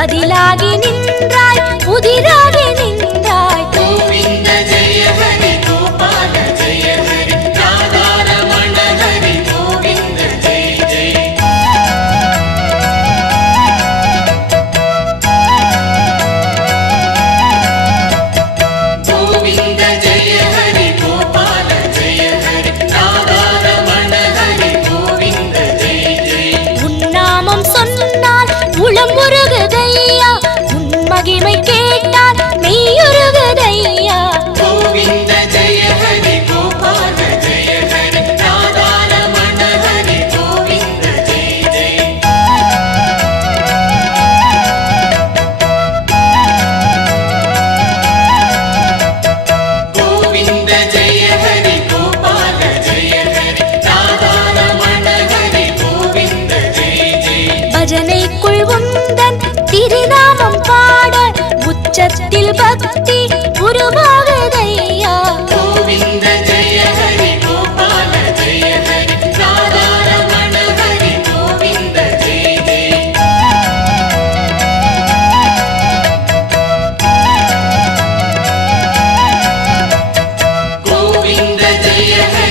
பதிலாகி நின்றாய் புதிராகி நின்றாய். கோவிந்த ஜெய ஹரி கோபால ஜெய ஹரி ராதாரமண ஹரி கோவிந்த ஜெய ஜெய. கோவிந்த ஜெய ஹரி கோபால ஜெய ஹரி ராதாரமண ஹரி கோவிந்த ஜெய ஜெய. உன்னாமம் சொன்னால் உளம் உருகுதையா, உன் மகிமை கேட்டால் மெய்யுருகுதையா. கோவிந்த ஜெய ஹரி கோபால ஜெய ஹரி ராதாரமண ஹரி கோவிந்த ஜெய ஜெய. கோவிந்த ஜெய ஹரி கோபால ஜெய ஹரி ராதாரமண ஹரி கோவிந்த ஜெய ஜெய. பஜனைக்குள் உந்தன் திருநாமம் பாட உச்சத்தில் பக்தி உருவாகுதையா. கோவிந்த ஜெய ஹரி கோபால ஜெய ஹரி ராதாரமண ஹரி கோவிந்த ஜெய ஜெய. கோவிந்த ஜெய ஹரி